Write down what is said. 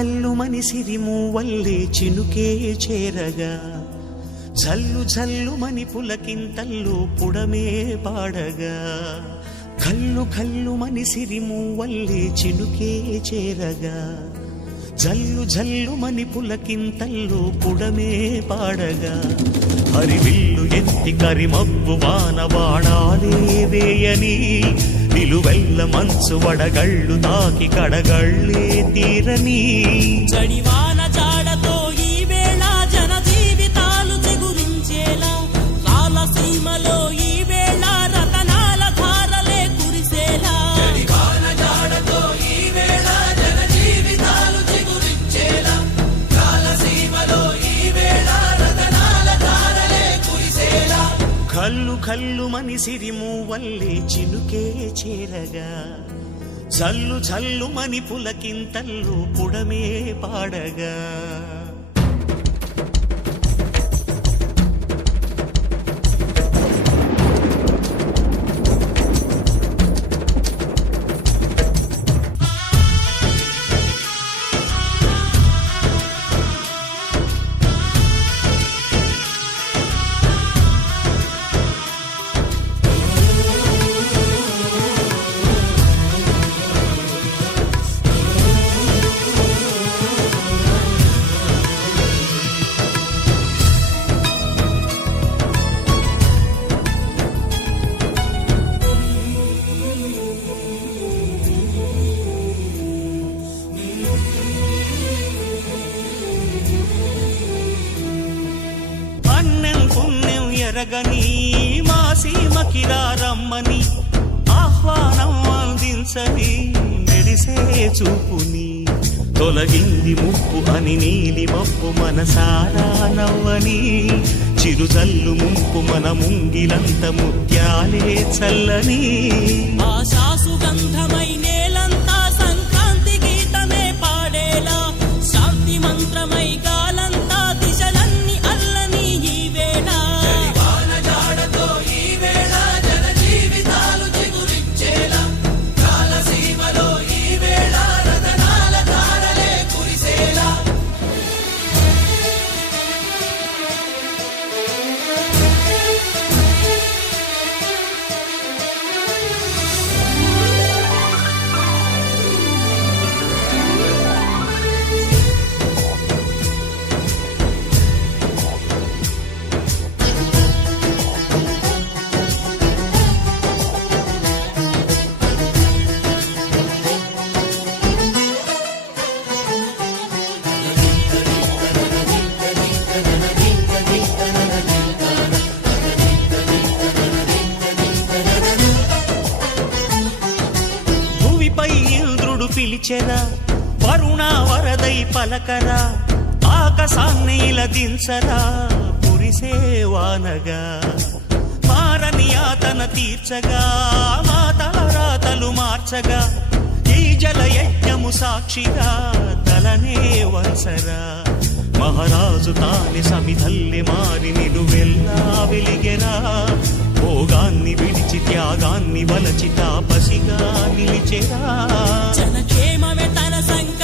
కల్లు మని సిరిమూవల్లే చినుకే చేరగా జల్లు జల్లు మని పులకింతల్లు పుడమే పాడగా కల్లు కల్లు మని సిరిమూవల్లే చినుకే చేరగా జల్లు జల్లు మని పులకింతల్లు పుడమే పాడగా హరివిల్లు ఎత్తి కరిమబ్బు వాన వాడాలే వేయని నిలువెల్ల మంచు వడగళ్ళు తాకి కడగళ్ళే తీరని జడివాన జాడతో ఈ వేళ జన జీవితాలు చిగురించేలా రాలసీమలో ఈ వేళ రతనాల ధారలే కురిసేలా జడివాన జాడతో ఈ వేళ జన జీవితాలు చిగురించేలా రాలసీమలో ఈ వేళ రతనాల ధారలే కురిసేలా కల్లు కల్లు మని సిరిమూవల్లే చినుకే చేరగా జల్లు జల్లు మని పులకింతల్లు పుడమే పాడగా ఎరగని మా సీమకిరా రమ్మని ఆహ్వానం అందించని మెరిసే చూపుని తొలగింది ముప్పు అని నీలి మప్పు మనసారా నవ్వని చిరుజల్లు ముంపు మన ముంగిలంత ముత్యాలే చల్లని ఆశాసు గంధమై నేలంతా సంక్రాంతి గీతమే పాడేలా శాంతి మంత్రమై గాలంతా దిశలన్నీ అల్లని ఈ వేళ జడివాన జాడతో ఈ వేళ జన జీవితాలు చిగురించేలా రాలసీమలో ఈ వేళ రతనాల ధారలే కురిసేలా భూమిపై ఇంద్రుడు పిలిచెరా వరుణ వరదై పలకరా ఆకాశాన్ని ఇలా దించరా పురిసే వానగా మారని ఆతన తీర్చగా మాతారాతలు మార్చగా ఈ జల యజ్ఞము సాక్షిగా తలనే వంచరా మహారాజు తాని సమిధల్లి మారి నిలువెల్లా వెలిగెరా భోగాన్ని విడిచి త్యాగాన్ని వలచి తాపసిగా నిలిచెరా జనక్షేమమే తన సంకల్పం